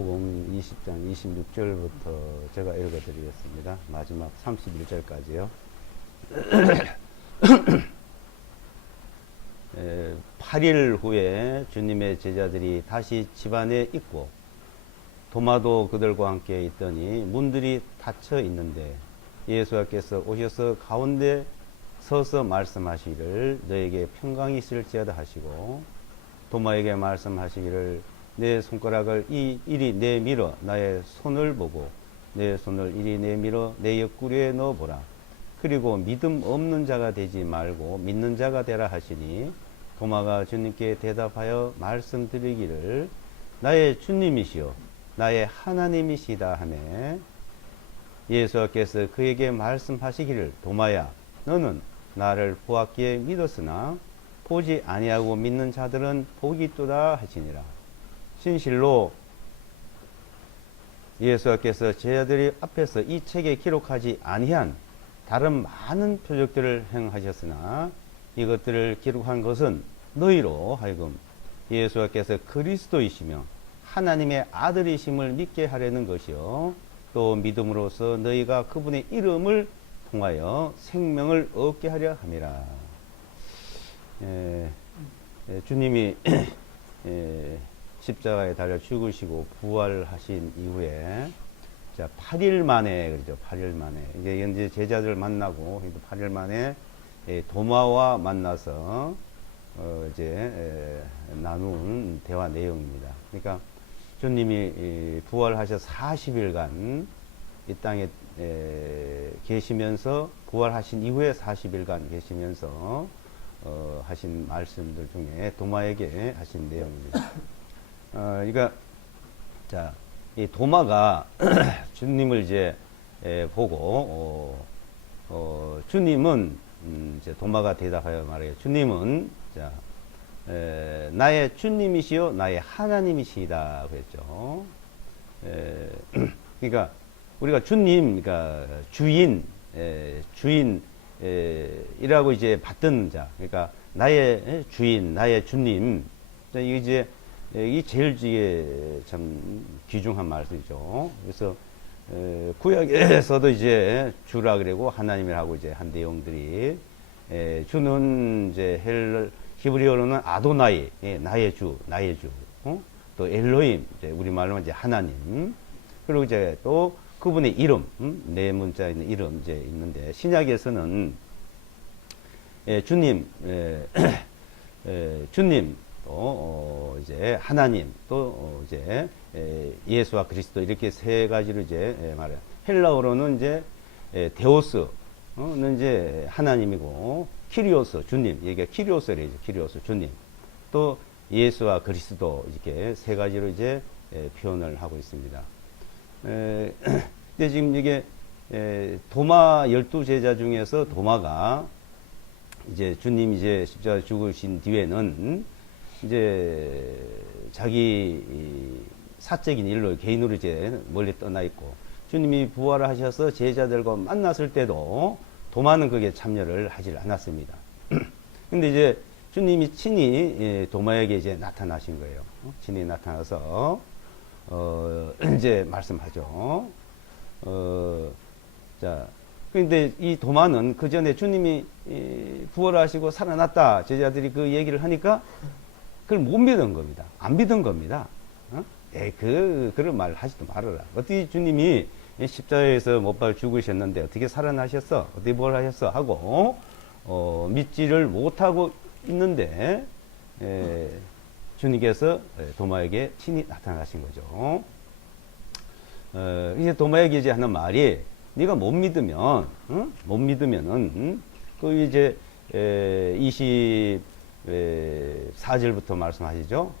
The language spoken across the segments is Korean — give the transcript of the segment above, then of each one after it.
마태복음 20장 26절부터 제가 읽어드리겠습니다. 마지막 31절까지요. 8일 후에 주님의 제자들이 다시 집안에 있고 도마도 그들과 함께 있더니 문들이 닫혀 있는데 예수께서 오셔서 가운데 서서 말씀하시기를 너에게 평강이 있을지어다 하시고 도마에게 말씀하시기를 내 손가락을 이리 내밀어 나의 손을 보고 내 손을 이리 내밀어 내 옆구리에 넣어보라. 그리고 믿음 없는 자가 되지 말고 믿는 자가 되라 하시니 도마가 주님께 대답하여 말씀드리기를 나의 주님이시요 나의 하나님이시다 하매 예수께서 그에게 말씀하시기를 도마야 너는 나를 보았기에 믿었으나 보지 아니하고 믿는 자들은 복이 있도다 하시니라. 진실로 예수께서 제자들이 앞에서 이 책에 기록하지 아니한 다른 많은 표적들을 행하셨으나 이것들을 기록한 것은 너희로 하여금 예수께서 그리스도이시며 하나님의 아들이심을 믿게 하려는 것이요 또 믿음으로써 너희가 그분의 이름을 통하여 생명을 얻게 하려 함이라. 주님이 십자가에 달려 죽으시고 부활하신 이후에 자 8일 만에 그렇죠. 8일 만에 이제 현재 제자들 만나고 8일 만에 도마와 만나서 이제 나눈 대화 내용입니다. 그러니까 주님이 부활하셔 40일간 이 땅에 계시면서 부활하신 이후에 40일간 계시면서 하신 말씀들 중에 도마에게 하신 내용입니다. 그러니까 자, 이 도마가 주님을 이제 보고 주님은 이제 도마가 대답하여 말해요. 주님은 자, 나의 주님이시요 나의 하나님이시다 그랬죠. 그러니까 우리가 주님, 그러니까 주인이라고 이제 받던 자, 그러니까 나의 주인, 나의 주님. 이게 제일 참 귀중한 말이죠. 그래서 구약에서도 이제 주라 그러고 하나님이라고 이제 한 내용들이 주는 이제 히브리어로는 아도나이, 나의 주, 또 엘로임, 이제 우리말로 이제 하나님. 그리고 이제 또 그분의 이름, 네 문자 있는 이름 이제 있는데 신약에서는 주님, 주님 또 이제 하나님 또 이제 예수와 그리스도 이렇게 세 가지로 이제 말해요. 헬라어로는 이제 데오스는 이제 하나님이고 키리오스 주님 이게 키리오스래죠. 키리오스 주님 또 예수와 그리스도 이렇게 세 가지로 이제 표현을 하고 있습니다. 근데 지금 이게 도마 12제자 중에서 도마가 이제 주님 이제 십자가 죽으신 뒤에는 이제 자기 사적인 일로 개인으로 이제 멀리 떠나 있고 주님이 부활을 하셔서 제자들과 만났을 때도 도마는 거기에 참여를 하질 않았습니다. 근데 이제 주님이 친히 도마에게 이제 나타나신 거예요. 친히 나타나서 이제 말씀하죠. 자, 근데 이 도마는 그 전에 주님이 부활하시고 살아났다 제자들이 그 얘기를 하니까 그걸 못 믿은 겁니다. 안 믿은 겁니다. 그런 말 하지도 말아라. 어떻게 주님이 십자가에서 못 박혀 죽으셨는데 어떻게 살아나셨어? 어떻게 부활하셨어? 하고 믿지를 못하고 있는데 주님께서 도마에게 친히 나타나신 거죠. 이제 도마에게 이제 하는 말이 네가 못 믿으면 못 믿으면은 그 이제 24절부터 말씀하시죠.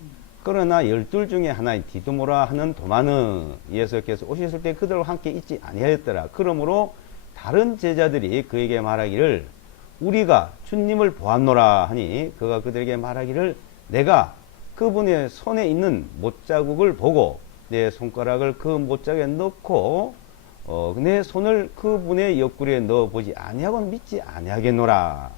그러나 12 중에 하나인 디두모라 하는 도마는 예수께서 오셨을 때 그들과 함께 있지 아니하였더라. 그러므로 다른 제자들이 그에게 말하기를 우리가 주님을 보았노라 하니 그가 그들에게 말하기를 내가 그분의 손에 있는 못자국을 보고 내 손가락을 그 못자국에 넣고 내 손을 그분의 옆구리에 넣어보지 아니하고는 믿지 아니하겠노라.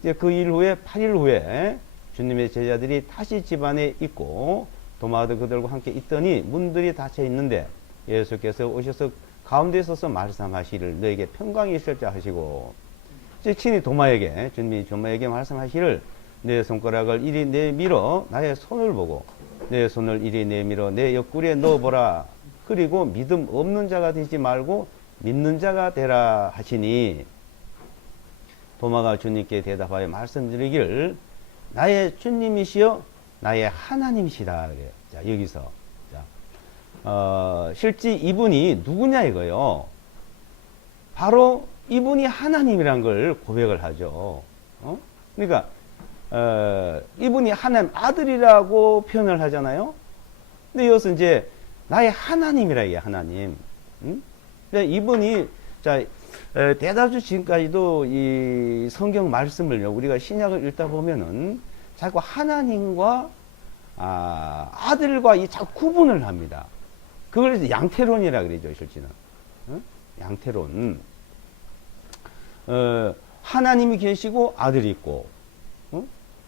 이제 그 일 후에 8일 후에 주님의 제자들이 다시 집안에 있고 도마도 그들과 함께 있더니 문들이 닫혀 있는데 예수께서 오셔서 가운데 서서 말씀하시기를 너에게 평강이 있을자 하시고 이제 친히 도마에게 주님이 도마에게 말씀하시기를 내 손가락을 이리 내밀어 나의 손을 보고 내 손을 이리 내밀어 내 옆구리에 넣어보라. 그리고 믿음 없는 자가 되지 말고 믿는 자가 되라 하시니 도마가 주님께 대답하여 말씀드리기를 나의 주님이시여 나의 하나님이시다. 그래요. 자, 여기서. 자, 실제 이분이 누구냐 이거요. 바로 이분이 하나님이란 걸 고백을 하죠. 그러니까, 이분이 하나님 아들이라고 표현을 하잖아요. 근데 이것은 이제 나의 하나님이라 이게 하나님. 응? 근데 이분이, 자, 대다수 지금까지도 이 성경 말씀을요, 우리가 신약을 읽다 보면은 자꾸 하나님과 아들과 이 자꾸 구분을 합니다. 그걸 이제 양태론이라 그러죠, 실제는. 응? 양태론. 하나님이 계시고 아들이 있고,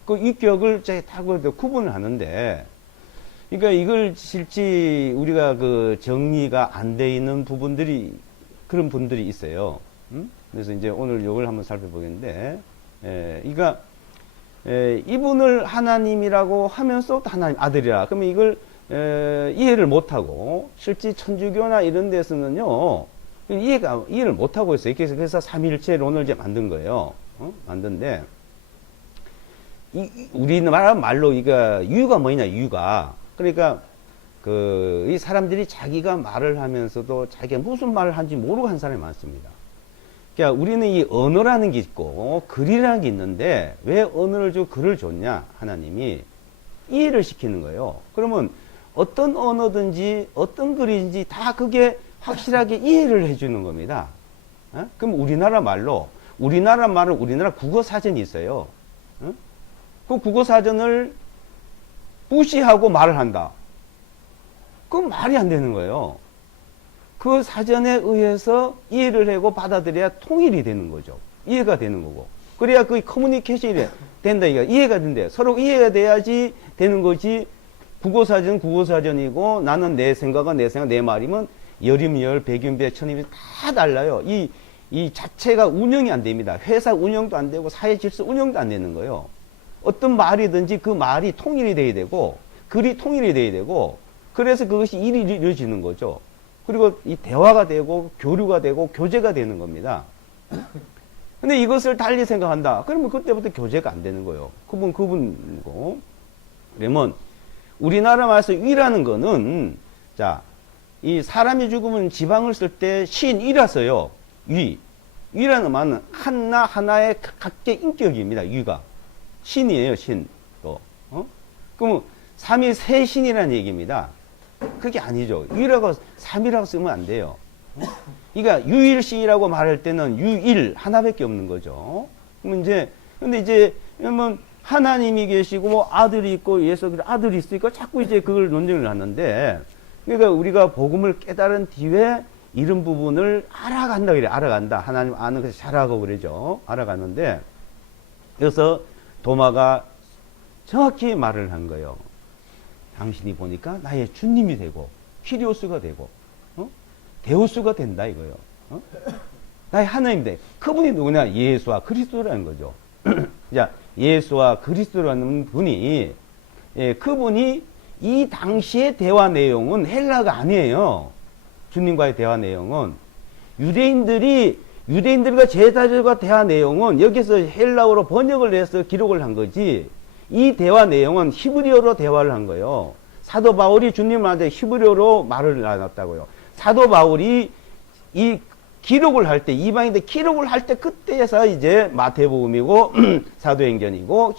그 인격을 다 구분을 하는데, 그러니까 이걸 실제 우리가 그 정리가 안 돼 있는 부분들이 그런 분들이 있어요. 그래서 이제 오늘 이걸 한번 살펴보겠는데, 그러니까 이분을 하나님이라고 하면서 또 하나님 아들이라. 그러면 이걸 이해를 못하고 실제 천주교나 이런 데서는요 이해를 못하고 있어요. 그래서 삼위일체론을 이제 만든 거예요. 만든데 우리나라 말로 이거 이유가 뭐냐 이유가 그러니까 이 사람들이 자기가 말을 하면서도 자기가 무슨 말을 하는지 모르고 한 사람이 많습니다. 그러니까 우리는 이 언어라는 게 있고 글이라는 게 있는데 왜 언어를 주고 글을 줬냐 하나님이 이해를 시키는 거예요. 그러면 어떤 언어든지 어떤 글인지 다 그게 확실하게 이해를 해주는 겁니다. 그럼 우리나라 말은 우리나라 국어사전이 있어요. 그 국어사전을 무시하고 말을 한다. 그건 말이 안 되는 거예요. 그 사전에 의해서 이해를 하고 받아들여야 통일이 되는 거죠. 이해가 되는 거고. 그래야 그 커뮤니케이션이 된다. 이해가 된대. 서로 이해가 돼야지 되는 거지. 국어사전이고 나는 내 생각은 내 생각, 내 말이면 열이면 열, 백이면 백, 천이면 다 달라요. 이 자체가 운영이 안 됩니다. 회사 운영도 안 되고 사회 질서 운영도 안 되는 거예요. 어떤 말이든지 그 말이 통일이 돼야 되고 글이 통일이 돼야 되고 그래서 그것이 일이 이루어지는 거죠. 그리고 이 대화가 되고 교류가 되고 교제가 되는 겁니다. 근데 이것을 달리 생각한다. 그러면 그때부터 교제가 안 되는 거예요. 그분이고. 그러면 우리나라 말에서 위라는 거는 자, 이 사람이 죽으면 지방을 쓸 때 신이라 써요. 위라는 말은 하나의 각계 인격입니다. 위가. 신이에요, 신. 또. 그러면 삼위 세 신이라는 얘기입니다. 그게 아니죠. 위라고 삼이라고 쓰면 안 돼요. 그러니까 유일신이라고 말할 때는 유일 하나밖에 없는 거죠. 그러면 근데 이제 하나님이 계시고 뭐 아들이 있고 예수 아들이 있으니까 자꾸 이제 그걸 논쟁을 하는데 그러니까 우리가 복음을 깨달은 뒤에 이런 부분을 알아간다 그래. 알아간다. 하나님 아는 것을 잘하고 그러죠. 알아가는데 그래서 도마가 정확히 말을 한 거예요. 당신이 보니까 나의 주님이 되고 키리오스가 되고 데우스가 된다 이거예요. 나의 하나님 돼. 그분이 누구냐? 예수와 그리스도라는 거죠. 자, 예수와 그리스도라는 분이 그분이 이 당시의 대화 내용은 헬라가 아니에요. 주님과의 대화 내용은 유대인들과 제자들과 대화 내용은 여기서 헬라어로 번역을 해서 기록을 한 거지. 이 대화 내용은 히브리어로 대화를 한 거예요. 사도 바울이 주님한테 히브리어로 말을 나눴다고요. 사도 바울이 이 기록을 할 때, 이방인들 기록을 할 때 그때에서 이제 마태복음이고 사도행전이고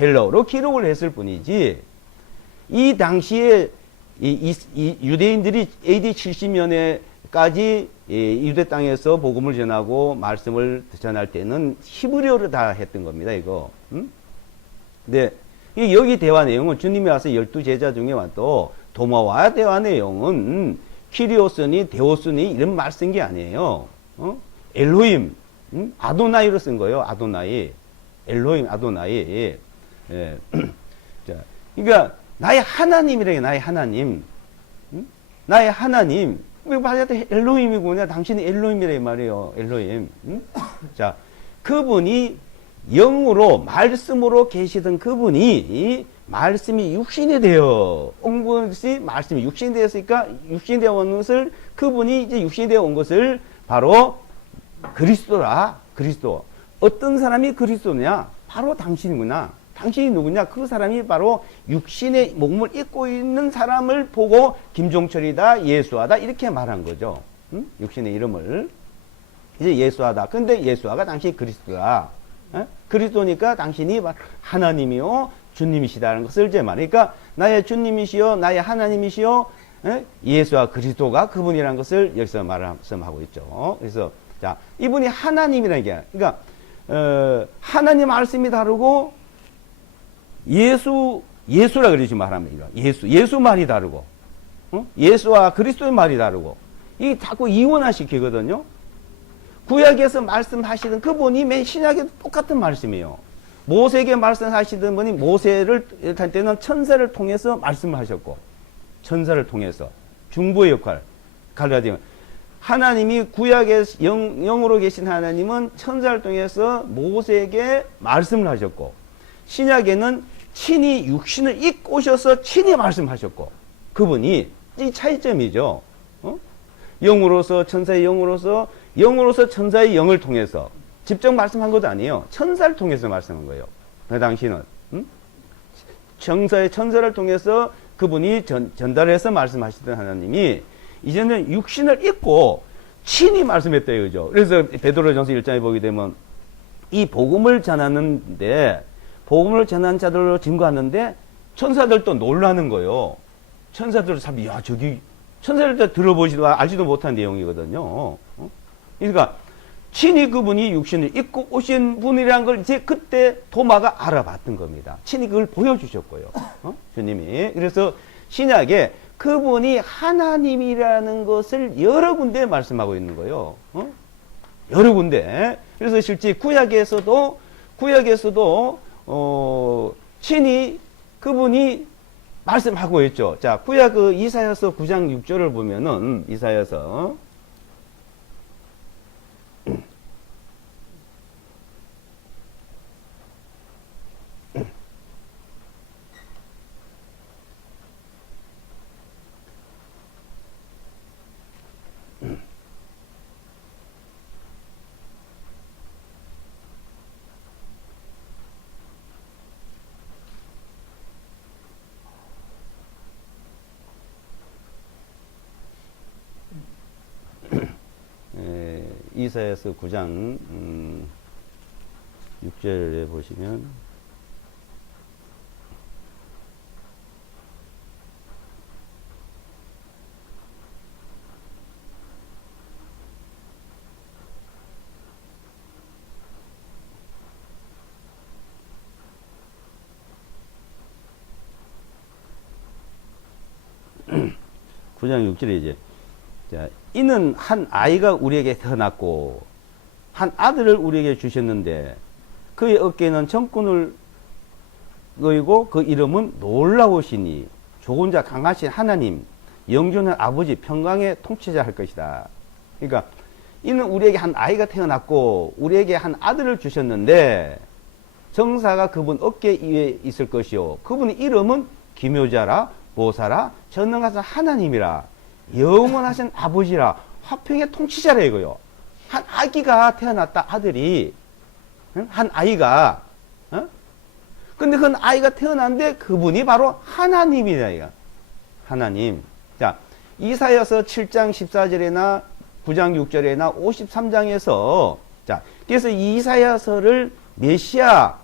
헬라어로 기록을 했을 뿐이지 이 당시에 이 유대인들이 AD 70년에까지 유대 땅에서 복음을 전하고 말씀을 전할 때는 히브리어로 다 했던 겁니다, 이거. 근데 여기 대화 내용은 주님이 와서 12제자 중에 또 도마와 대화 내용은 키리오스니 데오스니 이런 말 쓴 게 아니에요. 엘로힘, 아도나이로 쓴 거예요. 아도나이. 엘로힘, 아도나이. 예. 자, 그러니까 나의 하나님이래, 나의 하나님. 응? 나의 하나님. 맞아도 엘로힘이구나. 당신이 엘로힘이래 말이에요. 엘로힘. 응? 자, 그분이 영으로, 말씀으로 계시던 그분이 말씀이 육신이 되어 온 것이 말씀이 육신이 되었으니까 육신이 되어 온 것을 그분이 이제 육신이 되어 온 것을 바로 그리스도라. 그리스도. 어떤 사람이 그리스도냐? 바로 당신이구나. 당신이 누구냐? 그 사람이 바로 육신의 몸을 입고 있는 사람을 보고 김종철이다, 예수하다 이렇게 말한 거죠. 응? 육신의 이름을 이제 예수하다. 근데 예수하가 당신이 그리스도다. 에? 그리스도니까 당신이 하나님이요 주님이시다는 것을 이제 말하니까 나의 주님이시요 나의 하나님이시요 에? 예수와 그리스도가 그분이라는 것을 여기서 말씀하고 있죠. 그래서 자 이분이 하나님이라는 게 그러니까 하나님 말씀이 다르고 예수라 그러지 말합니다. 예수 말이 다르고 예수와 그리스도의 말이 다르고 이 자꾸 이원화시키거든요. 구약에서 말씀하시던 그분이 맨 신약에도 똑같은 말씀이에요. 모세에게 말씀하시던 분이 모세를 할 때는 천사를 통해서 말씀을 하셨고 천사를 통해서 중보의 역할 갈라디아 하나님이 구약에 영으로 계신 하나님은 천사를 통해서 모세에게 말씀을 하셨고 신약에는 친히 육신을 입고 오셔서 친히 말씀하셨고 그분이 이 차이점이죠. 영으로서 천사의 영으로서 천사의 영을 통해서 직접 말씀한 것도 아니에요. 천사를 통해서 말씀한 거예요. 그 당시는 천사를 통해서 그분이 전달해서 말씀하시던 하나님이 이제는 육신을 입고 친히 말씀했다 이거죠. 그래서 베드로전서 1장에 보게 되면 이 복음을 전하는데 복음을 전한 자들로 증거하는데 천사들도 놀라는 거예요. 천사들도 참 야 저기 천사들도 들어보지도 알지도 못한 내용이거든요. 그러니까 친히 그분이 육신을 입고 오신 분이라는 걸 이제 그때 도마가 알아봤던 겁니다. 친히 그걸 보여주셨고요. 주님이. 그래서 신약에 그분이 하나님이라는 것을 여러 군데 말씀하고 있는 거예요. 여러 군데. 그래서 실제 구약에서도 친히 그분이 말씀하고 있죠. 자, 구약 그 이사야서 9장 6절을 보면은 이사야서 이사야서 9장 6절에 보시면9장 6절에 이제 자, 이는 한 아이가 우리에게 태어났고 한 아들을 우리에게 주셨는데 그의 어깨에는 정권을 거이고 그 이름은 놀라우시니 좋은 자 강하신 하나님 영존한 아버지 평강의 통치자 할 것이다. 그러니까 이는 우리에게 한 아이가 태어났고 우리에게 한 아들을 주셨는데 정사가 그분 어깨 위에 있을 것이요 그분의 이름은 기묘자라 보사라 전능하신 하나님이라 영원하신 아버지라 화평의 통치자라 이거요. 한 아기가 태어났다 아들이 한 아이가 근데 그 아이가 태어났는데 그분이 바로 하나님이다 이거. 하나님. 자 이사야서 7장 14절에나 9장 6절에나 53장에서 자 그래서 이 이사야서를 메시아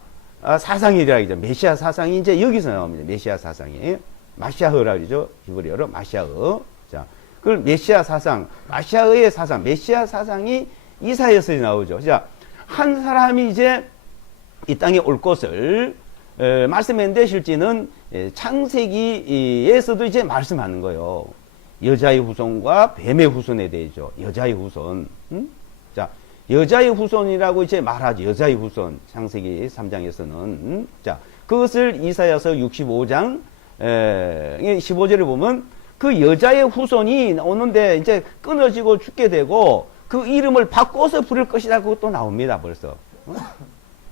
사상이라 하죠. 메시아 사상이 이제 여기서 나옵니다. 메시아 사상이 마시아흐라 그러죠. 히브리어로 마시아흐. 자, 그걸 메시아 사상, 마시아의 사상, 메시아 사상이 이사야서에 나오죠. 자, 한 사람이 이제 이 땅에 올 것을 말씀했는데 실제는 창세기에서도 이제 말씀하는 거예요. 여자의 후손과 뱀의 후손에 대해서 여자의 후손. 자, 여자의 후손이라고 이제 말하죠. 여자의 후손. 창세기 3장에서는. 자, 그것을 이사야서 65장 15절에 보면 그 여자의 후손이 오는데 이제 끊어지고 죽게 되고 그 이름을 바꿔서 부를 것이다. 그것도 나옵니다. 벌써.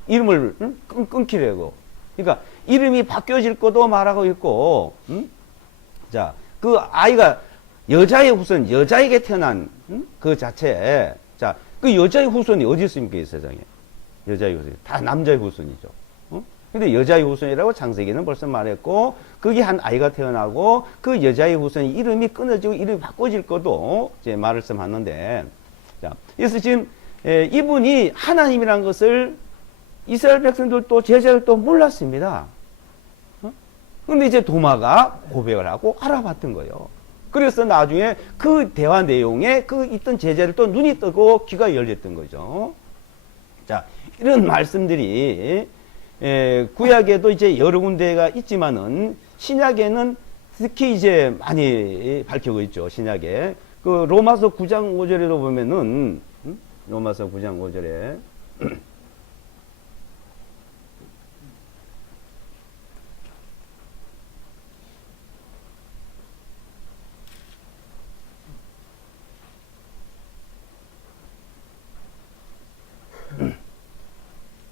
이름을 끊기려고. 그러니까 이름이 바뀌어질 것도 말하고 있고, 자, 그 아이가 여자의 후손, 여자에게 태어난 그 자체에, 자, 그 여자의 후손이 어디 있습니까, 이 세상에? 여자의 후손이. 다 남자의 후손이죠. 근데 여자의 후손이라고 창세기는 벌써 말했고, 거기 한 아이가 태어나고, 그 여자의 후손이 이름이 끊어지고, 이름이 바꿔질 것도 이제 말씀하는데, 자, 그래서 지금, 이분이 하나님이란 것을 이스라엘 백성들도 제자들도 몰랐습니다. 근데 이제 도마가 고백을 하고 알아봤던 거예요. 그래서 나중에 그 대화 내용에 그 있던 제자들 또 눈이 뜨고 귀가 열렸던 거죠. 자, 이런 말씀들이 구약에도 이제 여러 군데가 있지만은 신약에는 특히 이제 많이 밝히고 있죠. 신약에. 그 로마서 9장 5절에도 보면은 로마서 9장 5절에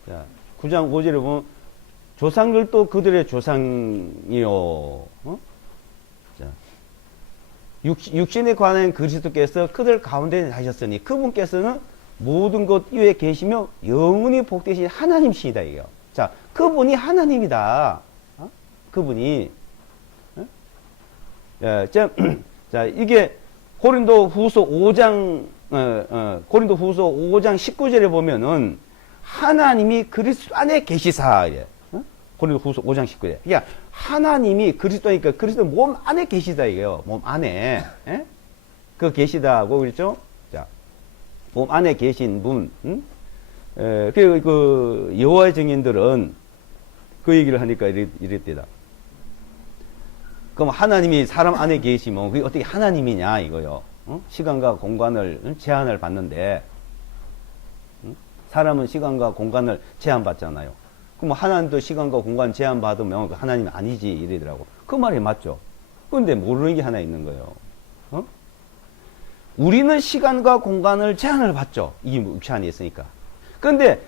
자, 9장 5절에 보면 조상들도 그들의 조상이요. 자, 육신에 관한 그리스도께서 그들 가운데 하셨으니 그분께서는 모든 것 위에 계시며 영원히 복되신 하나님이시다 이게요. 자, 그분이 하나님이다. 그분이. 자, 이게 고린도 후서 5장 고린도 후서 5장 19절에 보면은 하나님이 그리스도 안에 계시사. 고린도 후서 5장 19절. 그러니까 하나님이 그리스도니까 그리스도 몸 안에 계시다 이거예요. 몸 안에. 그 계시다고 그랬죠? 자, 몸 안에 계신 분. 그 여호와의 증인들은 그 얘기를 하니까 이랬대다. 그럼 하나님이 사람 안에 계시면 그게 어떻게 하나님이냐 이거요. 시간과 공간을 제한을 받는데 사람은 시간과 공간을 제한받잖아요. 그럼 하나님도 시간과 공간 제한받으면 하나님이 아니지 이러더라고. 그 말이 맞죠. 그런데 모르는 게 하나 있는 거예요. 우리는 시간과 공간을 제한을 받죠. 이 육체 안에 있으니까. 그런데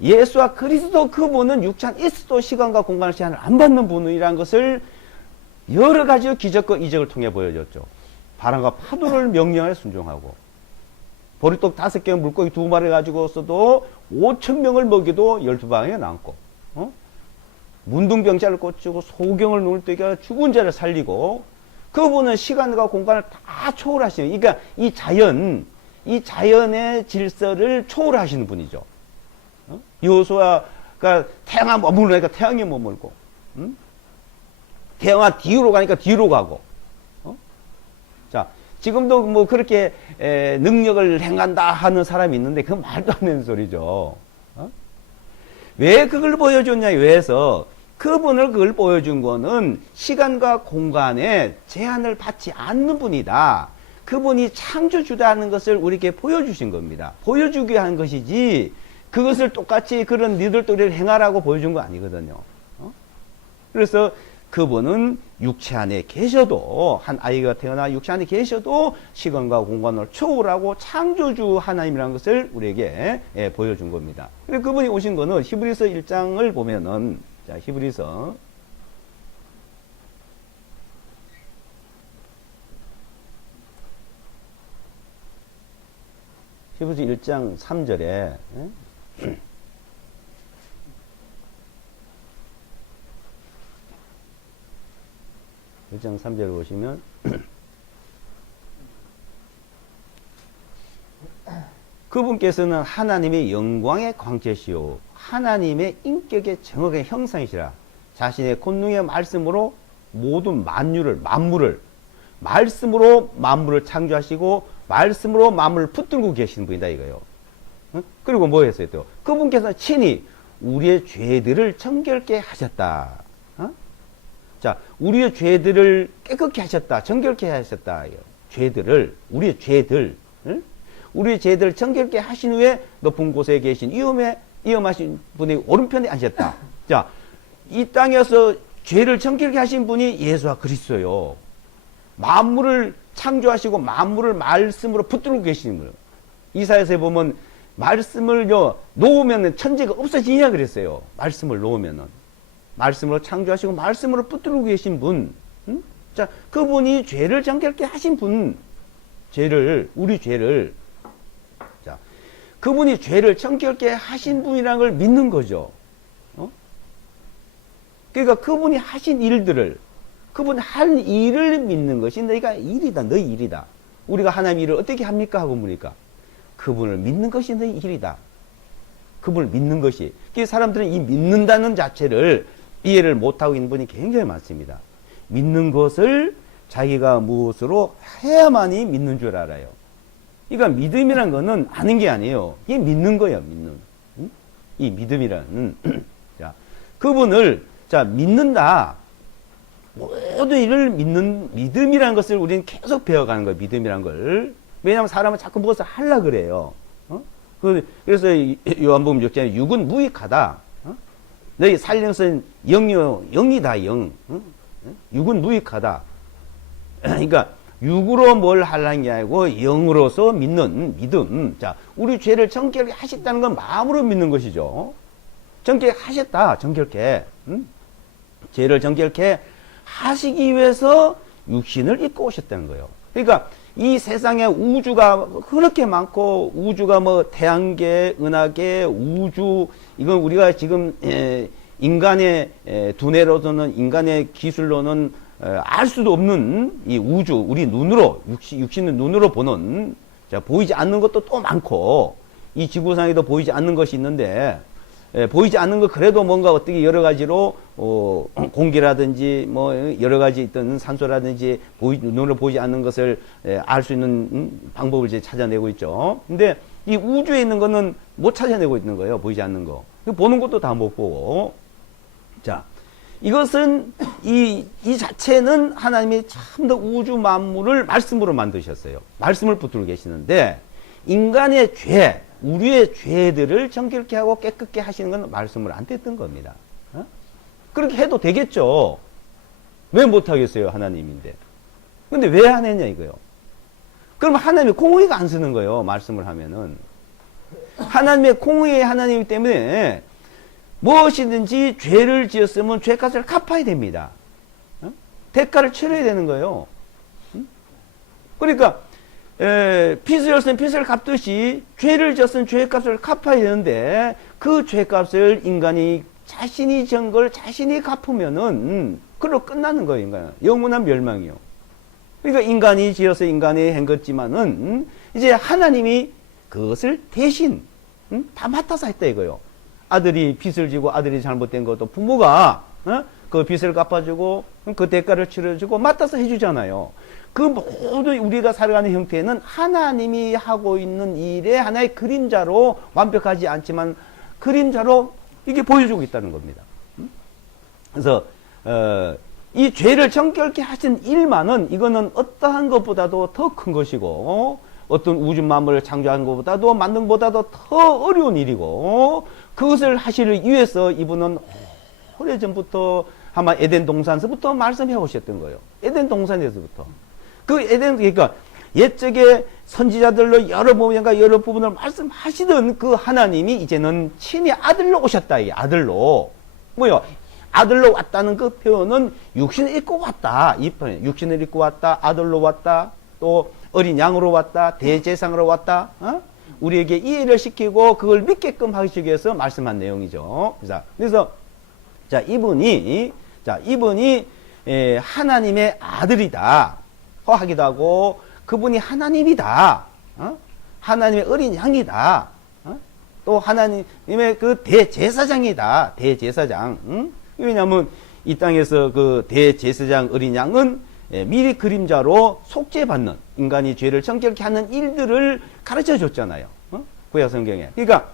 예수와 그리스도 그분은 육체 안에 있어도 시간과 공간을 제한을 안 받는 분이라는 것을 여러 가지 기적과 이적을 통해 보여줬죠. 바람과 파도를 명령에 순종하고 보리떡 5개 물고기 2마리 가지고 써도 5,000명을 먹여도 12방에 남고 문둥병자를 고치고 소경을 눈을 뜨게 하고 죽은 자를 살리고 그분은 시간과 공간을 다 초월하시는 그러니까 이 자연의 질서를 초월하시는 분이죠. 여호수아가 태양아 머무르니까 태양에 머물고 태양아 뒤로 가니까 뒤로 가고 자, 지금도 뭐 그렇게 능력을 행한다 하는 사람이 있는데 그건 말도 안 되는 소리죠. 왜 그걸 보여줬냐 위해서 그분을 그걸 보여준 거는 시간과 공간에 제한을 받지 않는 분이다. 그분이 창조주다는 것을 우리에게 보여주신 겁니다. 보여주기 위한 것이지 그것을 똑같이 그런 니들도 이렇게 행하라고 보여준 거 아니거든요. 그래서 그분은 육체 안에 계셔도 한 아이가 태어나 육체 안에 계셔도 시간과 공간을 초월하고 창조주 하나님이라는 것을 우리에게 보여준 겁니다. 근데 그분이 오신 거는 히브리서 1장을 보면은 자 히브리서 1장 3절에 1장 3절을 보시면 그분께서는 하나님의 영광의 광채시요 하나님의 인격의 정확한 형상이시라. 자신의 권능의 말씀으로 모든 만물을 말씀으로 만물을 창조하시고 말씀으로 만물을 붙들고 계시는 분이다 이거예요. 그리고 뭐 했어요 또? 그분께서 친히 우리의 죄들을 정결케 하셨다. 자, 우리의 죄들을 깨끗게 하셨다. 정결케 하셨다. 죄들을, 우리의 죄들, 우리의 죄들을 정결케 하신 후에 높은 곳에 계신 위험하신 분이 오른편에 앉으셨다. 자, 이 땅에서 죄를 정결케 하신 분이 예수와 그리스도요. 만물을 창조하시고 만물을 말씀으로 붙들고 계시는 거예요. 이사야서에 보면 말씀을요 놓으면 천지가 없어지냐 그랬어요. 말씀을 놓으면은 말씀으로 창조하시고 말씀으로 붙들고 계신 분, 자 그분이 죄를 정결케 하신 분, 우리 죄를, 자 그분이 죄를 정결케 하신 분이라는 걸 믿는 거죠. 그러니까 그분이 하신 일들을, 그분이 한 일을 믿는 것이 너희가 일이다, 너희 일이다. 우리가 하나님의 일을 어떻게 합니까 하고 보니까 그분을 믿는 것이 너희 일이다. 그분을 믿는 것이. 사람들은 이 믿는다는 자체를 이해를 못하고 있는 분이 굉장히 많습니다. 믿는 것을 자기가 무엇으로 해야만이 믿는 줄 알아요. 그러니까 믿음이란 거는 아는 게 아니에요. 이게 믿는 거예요, 믿는. 이 믿음이라는. 자, 그분을, 자, 믿는다. 모든 일을 믿는, 믿음이라는 것을 우리는 계속 배워가는 거예요, 믿음이라는 걸. 왜냐하면 사람은 자꾸 무엇을 하려고 그래요. 그래서 요한복음 6장에 육은 무익하다. 너희 살령선 영이다, 영. 육은 무익하다. 그러니까 육으로 뭘 하려는 게 아니고 영으로서 믿는 믿음. 자, 우리 죄를 정결케 하셨다는 건 마음으로 믿는 것이죠. 정결케 하셨다, 정결케. 죄를 정결케 하시기 위해서 육신을 입고 오셨다는 거예요. 그러니까 이 세상에 우주가 그렇게 많고, 우주가 뭐 태양계, 은하계, 우주, 이건 우리가 지금 인간의 두뇌로서는, 인간의 기술로는 알 수도 없는 이 우주, 우리 눈으로, 육신의 눈으로 보는, 자, 보이지 않는 것도 또 많고, 이 지구상에도 보이지 않는 것이 있는데, 보이지 않는 거 그래도 뭔가 어떻게 여러 가지로 공기라든지 뭐 여러 가지 있던 산소라든지 눈으로 보이지 않는 것을 알 수 있는 방법을 이제 찾아내고 있죠. 근데 이 우주에 있는 거는 못 찾아내고 있는 거예요. 보이지 않는 거. 보는 것도 다 못 보고. 자, 이것은 이 자체는 하나님이 참 더 우주 만물을 말씀으로 만드셨어요. 말씀을 붙들고 계시는데 인간의 죄, 우리의 죄들을 정결케 하고 깨끗게 하시는 건 말씀을 안 듣던 겁니다. 그렇게 해도 되겠죠. 왜 못하겠어요, 하나님인데. 근데 왜 안 했냐 이거요. 그럼 하나님이 공의가 안 쓰는 거예요, 말씀을 하면은. 하나님의 공의의 하나님이기 때문에 무엇이든지 죄를 지었으면 죄값을 갚아야 됩니다. 대가를 치러야 되는 거예요. 그러니까 빚을 졌으면 빚을 갚듯이 죄를 졌으면 죄값을 갚아야 되는데 그 죄값을 인간이 자신이 진 걸 자신이 갚으면은 그걸로 끝나는 거예요. 인간은 영원한 멸망이요. 그러니까 인간이 지어서 인간이 한 거지만은 이제 하나님이 그것을 대신 다 맡아서 했다 이거요. 아들이 빚을 지고 아들이 잘못된 것도 부모가 그 빚을 갚아주고 그 대가를 치러주고 맡아서 해주잖아요. 그 모든 우리가 살아가는 형태는 하나님이 하고 있는 일의 하나의 그림자로, 완벽하지 않지만 그림자로 이게 보여주고 있다는 겁니다. 그래서 이 죄를 정결케 하신 일만은 이거는 어떠한 것보다도 더 큰 것이고, 어떤 우주 만물을 창조하는 것보다도 만든 것보다도 더 어려운 일이고, 그것을 하시기 위해서 이분은 오래전부터 아마 에덴 동산에서부터 말씀해 오셨던 거예요. 에덴 동산에서부터. 그러니까 옛적에 선지자들로 여러 부분을 말씀하시던 그 하나님이 이제는 친히 아들로 오셨다. 이 아들로. 뭐요? 아들로 왔다는 그 표현은 육신을 입고 왔다. 이 표현. 육신을 입고 왔다. 아들로 왔다. 또 어린 양으로 왔다. 대제사장으로 왔다. 우리에게 이해를 시키고 그걸 믿게끔 하시기 위해서 말씀한 내용이죠. 그래서 자, 이분이 하나님의 아들이다. 하기도 하고, 그분이 하나님이다. 하나님의 어린 양이다. 또 하나님의 그 대제사장이다. 대제사장. 왜냐하면 이 땅에서 그 대제사장 어린 양은 미리 그림자로 속죄받는, 인간이 죄를 정결케 하는 일들을 가르쳐 줬잖아요. 구약 성경에. 그러니까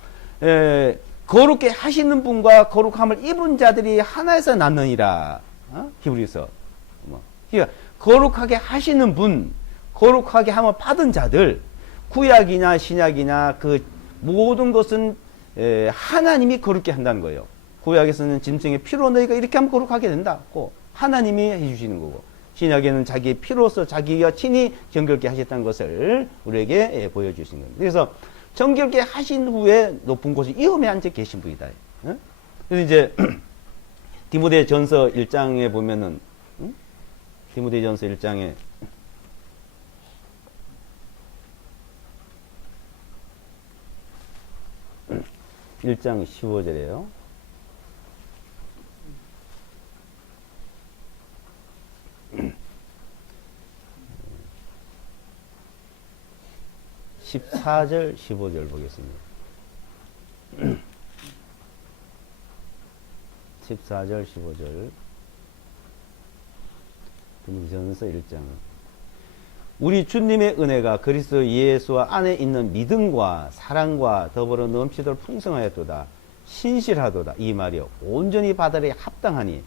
거룩게 하시는 분과 거룩함을 입은 자들이 하나에서 낳느니라. 히브리서. 그러니까 거룩하게 하시는 분, 거룩하게 함을 받은 자들, 구약이나 신약이나 그 모든 것은 하나님이 거룩게 한다는 거예요. 구약에서는 짐승의 피로 너희가 이렇게 하면 거룩하게 된다고 하나님이 해주시는 거고, 신약에는 자기의 피로서 자기가 친히 정결케 하셨다는 것을 우리에게 보여주신 겁니다. 그래서 정결케 하신 후에 높은 곳에 이음에 앉아 계신 분이다. 그래서 이제 디모데전서 1장에 보면은, 디모데전서 1장에 1장 15절이에요. (14절) (15절) 보겠습니다. 14절 15절 디모데전서 1장. 우리 주님의 은혜가 그리스도 예수 안에 있는 믿음과 사랑과 더불어 넘치도록 풍성하였도다. 신실하도다. 이 말이요. 온전히 받으려 합당하니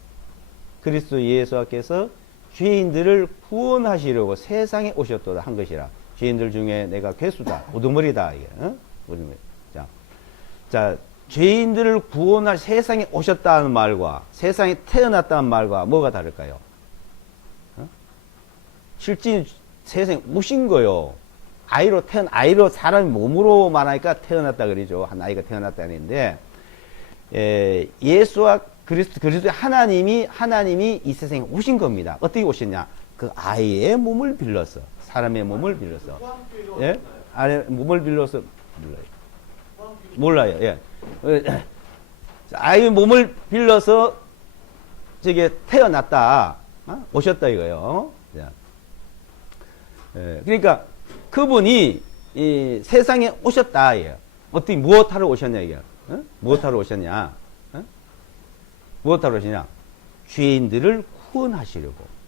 그리스도 예수께서 죄인들을 구원하시려고 세상에 오셨도다 한 것이라. 죄인들 중에 내가 괴수다. 우두머리다. 이게. 자, 죄인들을 구원할 세상에 오셨다는 말과 세상에 태어났다는 말과 뭐가 다를까요? 실제 세상에 오신 거요. 아이로 사람이 몸으로 말하니까 태어났다 그러죠. 한 아이가 태어났다 그러는데, 예수와 그리스도 하나님이 이 세상에 오신 겁니다. 어떻게 오셨냐? 그 아이의 몸을 빌려서, 사람의 몸을 빌려서, 예? 몸을 빌려서, 몰라요. 예. 아이의 몸을 빌려서 저게 태어났다, 오셨다 이거요. 예. 그러니까 그분이 이 세상에 오셨다. 예. 어떻게 무엇하러 오셨냐 이게? 무엇하러 오셨냐? 무엇하러 오시냐? 죄인들을 구원하시려고.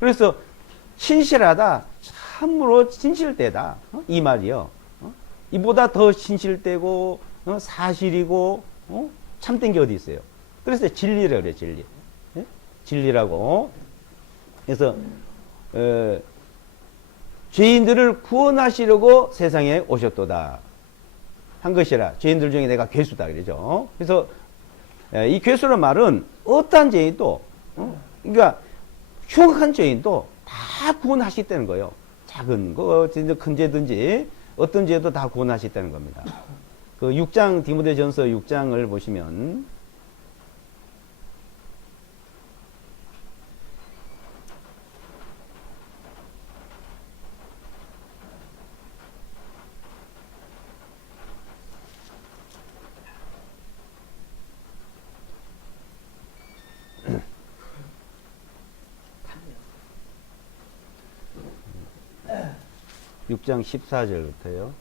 그래서 신실하다, 참으로 진실되다, 이 말이요. 이보다 더 진실되고 사실이고 참된 게 어디 있어요? 그래서 진리라고 그래요. 진리. 예? 진리라고. 그래서 죄인들을 구원하시려고 세상에 오셨도다 한 것이라. 죄인들 중에 내가 괴수다 그러죠. 그래서 이 괴수란 말은 어떠한 죄인도, 그러니까 흉악한 죄인도 다 구원하시다는 거예요. 작은 거, 큰 죄든지 어떤 죄도 다 구원하시다는 겁니다. 그 6장, 디모데전서 6장을 보시면, 육장 14절부터요.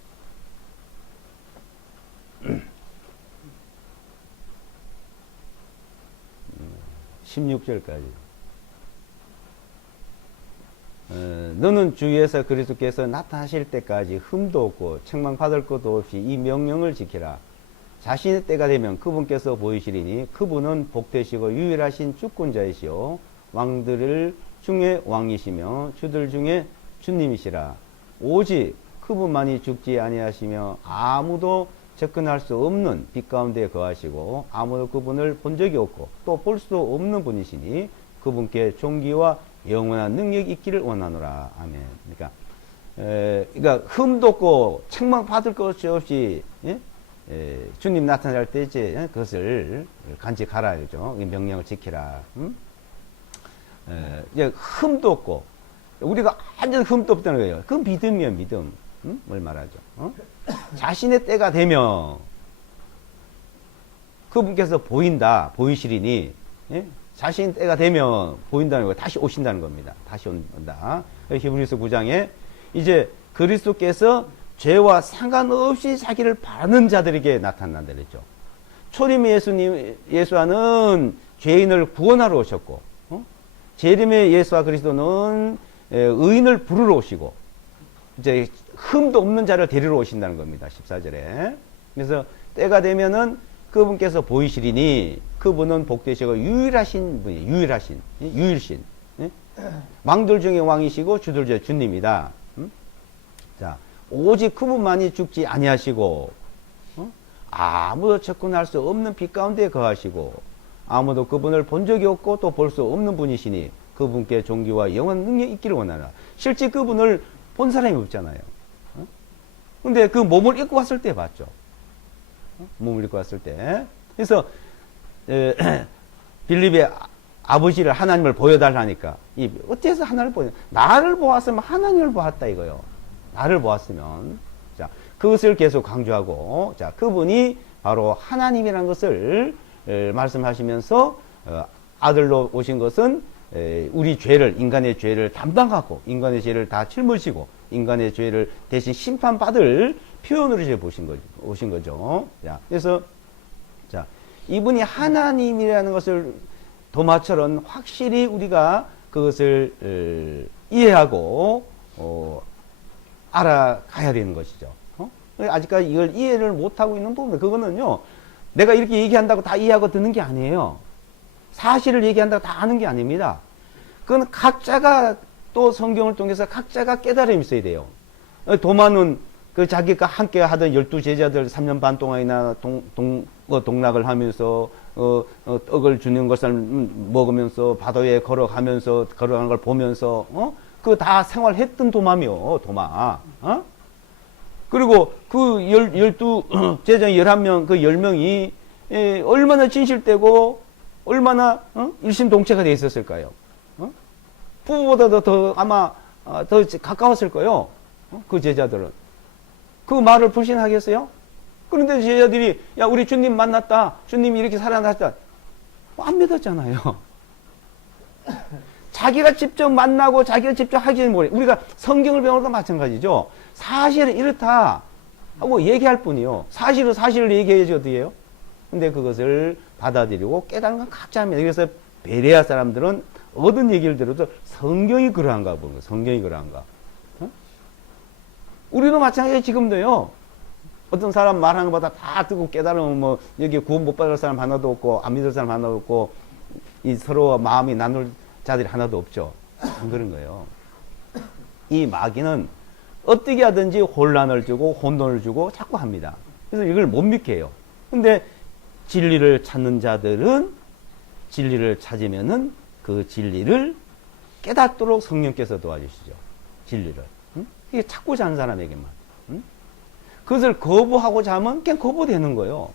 16절까지. 너는 주위에서 그리스도께서 나타나실 때까지 흠도 없고 책망받을 것도 없이 이 명령을 지키라. 자신의 때가 되면 그분께서 보이시리니 그분은 복되시고 유일하신 주권자이시오 왕들 중에 왕이시며 주들 중에 주님이시라. 오직 그분만이 죽지 아니하시며 아무도 접근할 수 없는 빛 가운데 거하시고 아무도 그분을 본 적이 없고 또 볼 수도 없는 분이시니 그분께 존귀와 영원한 능력이 있기를 원하노라. 아멘. 그러니까 흠도 없고 책망 받을 것이 없이, 예? 주님 나타날 때 이제 그것을 간직하라 그죠. 명령을 지키라. 이제 흠도 없고 우리가 완전 흠도 없다는 거예요. 그건 믿음이에요. 믿음. 뭘 말하죠? 자신의 때가 되면 그분께서 보이시리니, 예? 자신 때가 되면 보인다는 거예요. 다시 오신다는 겁니다. 다시 온다. 히브리서 9장에 이제 그리스도께서 죄와 상관없이 자기를 바라는 자들에게 나타난다 그랬죠. 초림 예수와는 죄인을 구원하러 오셨고, 재림의 예수와 그리스도는 의인을 부르러 오시고, 이제 흠도 없는 자를 데리러 오신다는 겁니다. 14절에. 그래서 때가 되면은 그분께서 보이시리니 그분은 복되시고 유일하신 분이 유일신. 예? 왕들 중에 왕이시고 주들 중에 주님이다. 자, 오직 그분만이 죽지 아니하시고, 아무도 접근할 수 없는 빛 가운데 거하시고 아무도 그분을 본 적이 없고 또 볼 수 없는 분이시니 그분께 존귀와 영원 능력이 있기를 원하라. 실제 그분을 본 사람이 없잖아요. 근데 그 몸을 입고 왔을 때 봤죠. 몸을 입고 왔을 때. 그래서 빌립의 아버지를 하나님을 보여달라니까 어째서 하나님을 보여? 나를 보았으면 하나님을 보았다 이거요. 나를 보았으면. 자, 그것을 계속 강조하고, 자, 그분이 바로 하나님이라는 것을 말씀하시면서 아들로 오신 것은 우리 죄를, 인간의 죄를 담당하고 인간의 죄를 다 짊어지고 인간의 죄를 대신 심판받을 표현으로 이제 오신 거죠. 자, 그래서 자, 이분이 하나님이라는 것을 도마처럼 확실히 우리가 그것을 이해하고 알아가야 되는 것이죠. 아직까지 이걸 이해를 못하고 있는 부분, 그거는요, 내가 이렇게 얘기한다고 다 이해하고 듣는 게 아니에요. 사실을 얘기한다고 다 아는 게 아닙니다. 그건 각자가 또 성경을 통해서 각자가 깨달음이 있어야 돼요. 도마는 그 자기가 함께 하던 12제자들 3년 반 동안이나 동락을 하면서 떡을 주는 것을 먹으면서 바다에 걸어가면서 걸어가는 걸 보면서 그 다 생활했던 도마며 도마. 그리고 그 12제자 11명 그 10명이 얼마나 진실되고 얼마나 일심동체가 돼 있었을까요? 부부보다도 더 아마 더 가까웠을 거예요. 그 제자들은. 그 말을 불신하겠어요? 그런데 제자들이 야 우리 주님 만났다. 주님이 이렇게 살아났다. 안 믿었잖아요. 자기가 직접 만나고 자기가 직접 하기는 뭐래. 우리가 성경을 배우는 것도 마찬가지죠. 사실은 이렇다 하고 얘기할 뿐이요. 사실을 얘기해야지 어떻게 해요? 근데 그것을 받아들이고 깨달은 건 각자 합니다. 그래서 베레아 사람들은 얻은 얘기를 들어도 성경이 그러한가 보는 거예요. 성경이 그러한가. 우리도 마찬가지 지금도요. 어떤 사람 말하는 것보다 다 듣고 깨달으면 뭐 여기 구원 못 받을 사람 하나도 없고 안 믿을 사람 하나도 없고 이 서로 마음이 나눌 자들이 하나도 없죠. 안 그런 거예요. 이 마귀는 어떻게 하든지 혼란을 주고 혼돈을 주고 자꾸 합니다. 그래서 이걸 못 믿게 해요. 근데 진리를 찾는 자들은 진리를 찾으면은 그 진리를 깨닫도록 성령께서 도와주시죠. 진리를. 이게 찾고자 하는 사람에게만. 그것을 거부하고자 하면 그냥 거부되는 거예요.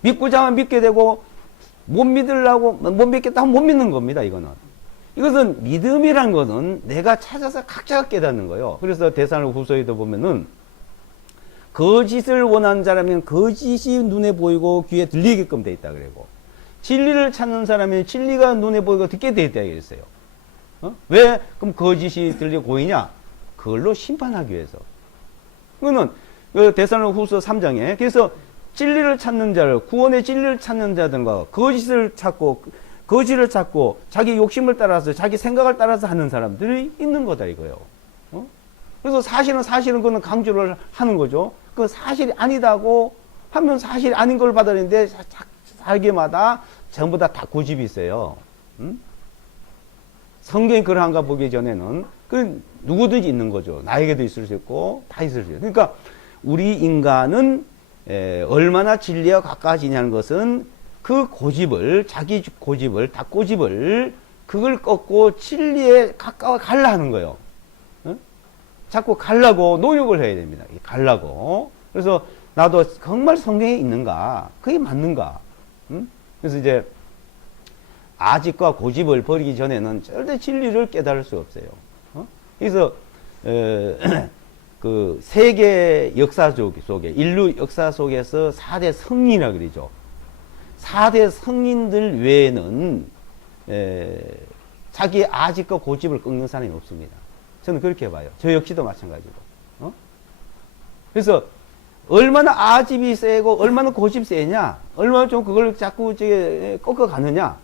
믿고자 하면 믿게 되고 못 믿으려고 못 믿겠다 하면 못 믿는 겁니다. 이것은 믿음이란 것은 내가 찾아서 각자가 깨닫는 거예요. 그래서 데살로니가후서에도 보면은 거짓을 원하는 자라면 거짓이 눈에 보이고 귀에 들리게끔 돼 있다 그러고 진리를 찾는 사람은 진리가 눈에 보이고 듣게 돼 있다 그랬어요. 왜 그럼 거짓이 들리고 보이냐? 그걸로 심판하기 위해서. 그거는 데살로니가후서 3장에 그래서 진리를 찾는 자를 구원의 진리를 찾는 자들과 거짓을 찾고 자기 욕심을 따라서 자기 생각을 따라서 하는 사람들이 있는 거다 이거예요. 그래서 사실은 그거는 강조를 하는 거죠. 그 사실이 아니다고 하면 사실이 아닌 걸 받아들이는데 자기마다 전부 다 고집이 있어요. 성경이 그러한가 보기 전에는 그 누구든지 있는 거죠. 나에게도 있을 수 있고 다 있을 수 있어요. 그러니까 우리 인간은 얼마나 진리와 가까워지냐는 것은 그 고집을 자기 고집을 닭고집을 그걸 꺾고 진리에 가까워 가려 하는 거예요. 자꾸 가려고 노력을 해야 됩니다. 가려고. 그래서 나도 정말 성경에 있는가? 그게 맞는가? 그래서 이제 아집과 고집을 버리기 전에는 절대 진리를 깨달을 수 없어요. 그래서 그 세계 역사 속에 인류 역사 속에서 4대 성인이라 그러죠. 4대 성인들 외에는 자기 아집과 고집을 꺾는 사람이 없습니다. 저는 그렇게 봐요. 저 역시도 마찬가지고. 그래서 얼마나 아집이 세고 얼마나 고집이 세냐, 얼마나 좀 그걸 자꾸 꺾어 가느냐,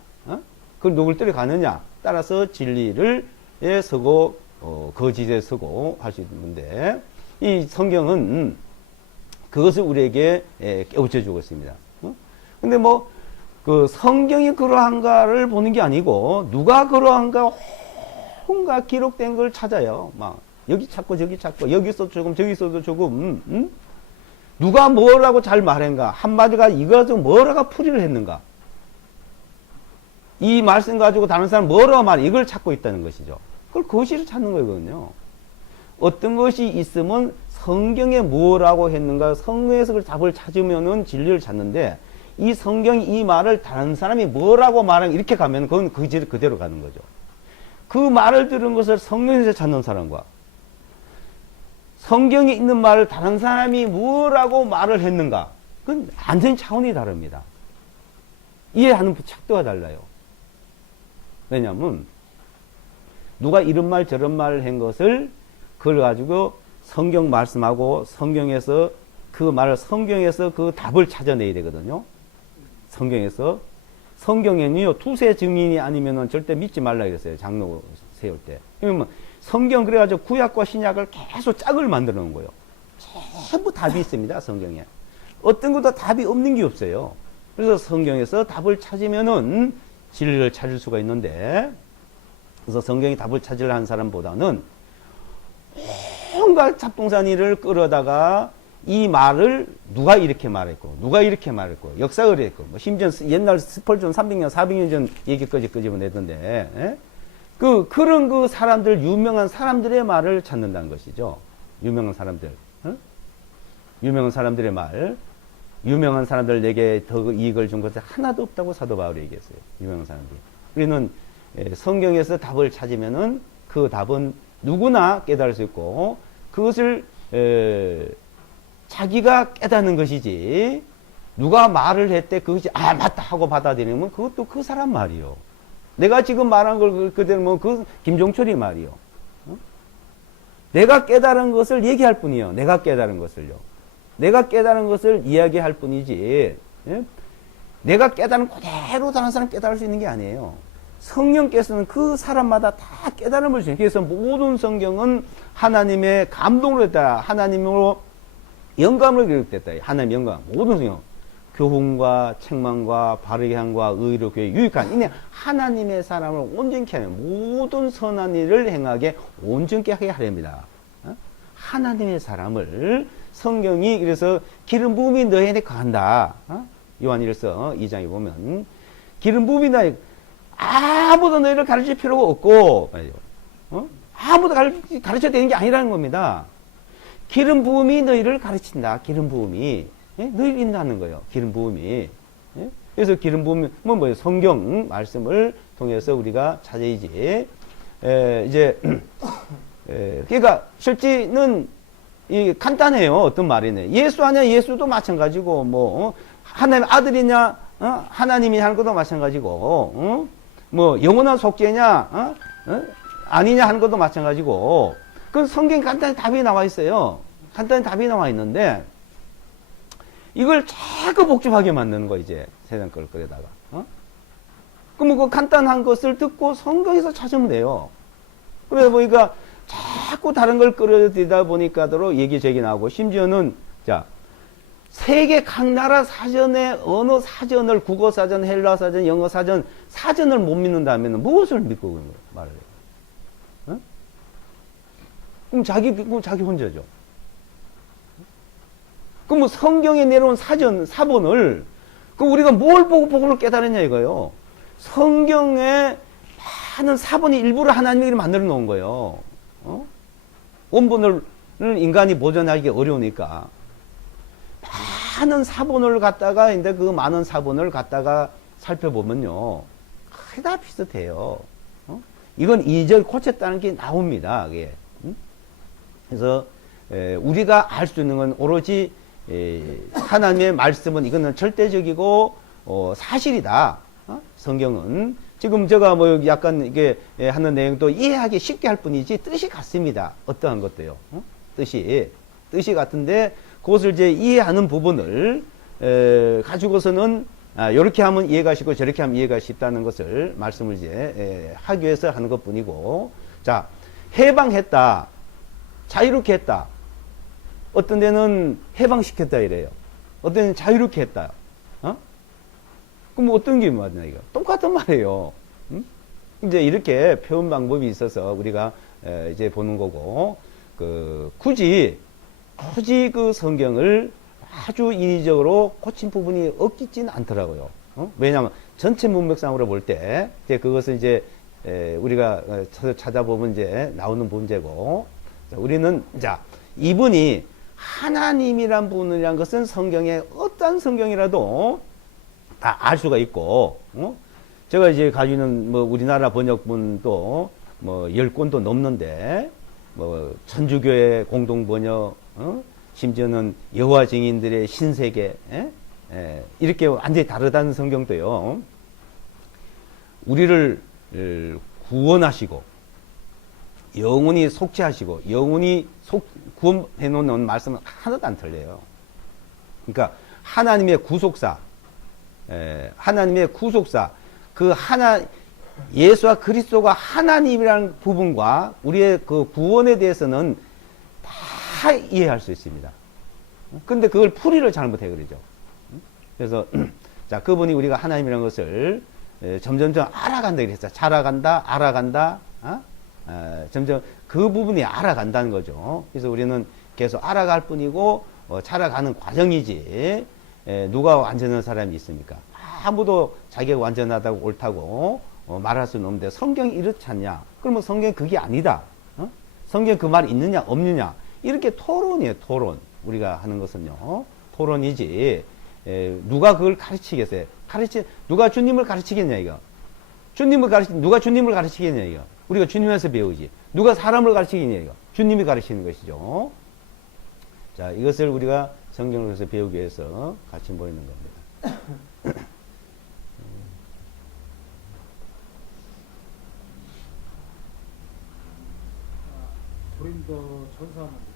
그걸 누굴 때려 가느냐 따라서 진리를 서고 거짓에 서고 할 수 있는데 이 성경은 그것을 우리에게 깨우쳐 주고 있습니다. 근데 뭐 그 성경이 그러한가를 보는 게 아니고 누가 그러한가 온갖 기록된 걸 찾아요. 막 여기 찾고 저기 찾고 여기서 조금 저기서도 조금 누가 뭐라고 잘 말했는가? 한마디가 이거 가지고 뭐라고 풀이를 했는가? 이 말씀 가지고 다른 사람 뭐라고 말해? 이걸 찾고 있다는 것이죠. 그걸 거시를 찾는 거거든요. 어떤 것이 있으면 성경에 뭐라고 했는가? 성경에서 그 답을 찾으면은 진리를 찾는데 이 성경이 이 말을 다른 사람이 뭐라고 말한 이렇게 가면 그건 그 질 그대로 가는 거죠. 그 말을 들은 것을 성경에서 찾는 사람과 성경에 있는 말을 다른 사람이 뭐라고 말을 했는가? 그건 완전히 차원이 다릅니다. 이해하는 척도가 달라요. 왜냐하면 누가 이런 말 저런 말을 한 것을 그걸 가지고 성경 말씀하고 성경에서 그 말을 성경에서 그 답을 찾아내야 되거든요. 성경에서 성경에는요 투세 증인이 아니면은 절대 믿지 말라 그랬어요. 장로 세울 때. 그러면 성경 그래가지고 구약과 신약을 계속 짝을 만들어 놓은 거예요. 전부 답이 있습니다. 성경에. 어떤 것도 답이 없는 게 없어요. 그래서 성경에서 답을 찾으면은 진리를 찾을 수가 있는데, 그래서 성경이 답을 찾으려 하는 사람보다는 온갖 잡동사니를 끌어다가 이 말을 누가 이렇게 말했고, 누가 이렇게 말했고, 역사를 했고, 뭐 심지어 옛날 스펄전 300년, 400년 전 얘기까지 끄집어내던데, 예? 그런 그 사람들, 유명한 사람들의 말을 찾는다는 것이죠. 유명한 사람들. 어? 유명한 사람들의 말. 유명한 사람들에게 더 이익을 준 것은 하나도 없다고 사도 바울이 얘기했어요. 유명한 사람들이. 우리는 성경에서 답을 찾으면은 그 답은 누구나 깨달을 수 있고, 그것을, 자기가 깨닫는 것이지, 누가 말을 했대, 그것이, 아, 맞다 하고 받아들이면 그것도 그 사람 말이요. 내가 지금 말한 걸 그대로 뭐, 그, 김종철이 말이요. 어? 내가 깨달은 것을 얘기할 뿐이요. 내가 깨달은 것을요. 내가 깨달은 것을 이야기할 뿐이지, 예? 내가 깨달은 그대로 다른 사람 깨달을 수 있는 게 아니에요. 성령께서는 그 사람마다 다 깨달음을 주세요. 그래서 모든 성경은 하나님의 감동으로 했다. 하나님으로 영감으로 기록됐다. 하나님 영감. 모든 성경. 교훈과 책망과 바르게 함과 의로 교회 유익한 이내 하나님의 사람을 온전케 하는 모든 선한 일을 행하게 온전케 하게 하렵니다. 하나님의 사람을 성경이 그래서 기름 부음이 너희에게 거한다. 요한일서 2장에 보면 기름 부음이 너희 아무도 너희를 가르칠 필요가 없고 아무도 가르쳐야 되는 게 아니라는 겁니다. 기름 부음이 너희를 가르친다. 기름 부음이 너희를 인도하는 거예요. 기름 부음이. 그래서 기름 부음이 뭐예요? 성경 말씀을 통해서 우리가 찾아야지. 이제 그러니까 실제는 이 간단해요. 어떤 말이네. 예수 아니야? 예수도 마찬가지고 뭐 하나님 아들이냐? 하나님이 하는 것도 마찬가지고 뭐 영원한 속죄냐? 아니냐 하는 것도 마찬가지고. 그건 성경 간단히 답이 나와 있어요. 간단히 답이 나와 있는데 이걸 자꾸 복잡하게 만드는 거 이제 세상 걸 끌어다가. 그럼 그 간단한 것을 듣고 성경에서 찾으면 돼요. 그러다 보니까 자꾸 다른 걸 끌어들이다 보니까도록 얘기저기 나오고 심지어는 자 세계 각 나라 사전에 언어 사전을 국어 사전, 헬라 사전, 영어 사전 사전을 못 믿는다면 무엇을 믿고 말을 해요? 그럼 자기 혼자죠. 그럼 뭐 성경에 내려온 사전, 사본을, 그 우리가 뭘 보고 복음을 깨달았냐 이거요. 성경에 많은 사본이 일부러 하나님이 만들어 놓은 거예요. 원본을 인간이 보존하기 어려우니까. 많은 사본을 갖다가, 근데 그 많은 사본을 갖다가 살펴보면요. 거의 다 비슷해요. 이건 이절 고쳤다는 게 나옵니다. 그게. 그래서 우리가 알 수 있는 건 오로지 하나님의 말씀은 이거는 절대적이고 사실이다. 성경은 지금 제가 뭐 약간 이게 하는 내용도 이해하기 쉽게 할 뿐이지 뜻이 같습니다. 어떠한 것도요. 뜻이 같은데 그것을 이제 이해하는 부분을 가지고서는 이렇게 하면 이해가 쉽고 저렇게 하면 이해가 쉽다는 것을 말씀을 이제 하기 위해서 하는 것뿐이고, 자 해방했다. 자유롭게 했다. 어떤 데는 해방시켰다 이래요. 어떤 데는 자유롭게 했다. 그럼 어떤 게 맞나 이거? 똑같은 말이에요. 이제 이렇게 표현 방법이 있어서 우리가 이제 보는 거고, 굳이 그 성경을 아주 인위적으로 고친 부분이 없지는 않더라고요. 왜냐하면 전체 문맥상으로 볼 때 이제 그것은 이제 우리가 찾아보면 이제 나오는 문제고, 자, 우리는 자 이분이 하나님이란 분이란 것은 성경에 어떤 성경이라도 다 알 수가 있고, 제가 이제 가지고 있는 뭐 우리나라 번역본도 뭐 10권도 넘는데, 뭐 천주교의 공동 번역, 심지어는 여호와 증인들의 신세계, 이렇게 완전히 다르다는 성경도요. 우리를 구원하시고 영원히 속죄하시고 영원히 구원해 놓는 말씀은 하나도 안 틀려요. 그러니까 하나님의 구속사, 하나님의 구속사, 그 예수와 그리스도가 하나님이라는 부분과 우리의 그 구원에 대해서는 다 이해할 수 있습니다. 근데 그걸 풀이를 잘못해 그러죠. 그래서 자, 그분이 우리가 하나님이라는 것을 점점점 알아간다 그랬어. 자라간다, 알아간다, 점점 그 부분이 알아간다는 거죠. 그래서 우리는 계속 알아갈 뿐이고 자라가는 과정이지, 누가 완전한 사람이 있습니까? 아무도 자기가 완전하다고 옳다고 말할 수는 없는데 성경이 이렇지 않냐? 그러면 성경이 그게 아니다. 성경 그 말이 있느냐 없느냐? 이렇게 토론이에요. 토론. 우리가 하는 것은요, 토론이지. 누가 그걸 가르치겠어요? 누가 주님을 가르치겠냐 이거? 누가 주님을 가르치겠냐 이거? 우리가 주님에서 배우지. 누가 사람을 가르치겠냐 이거? 주님이 가르치는 것이죠. 자, 이것을 우리가 성경에서 배우기 위해서 같이 모이는 겁니다. 고린도 전서 한번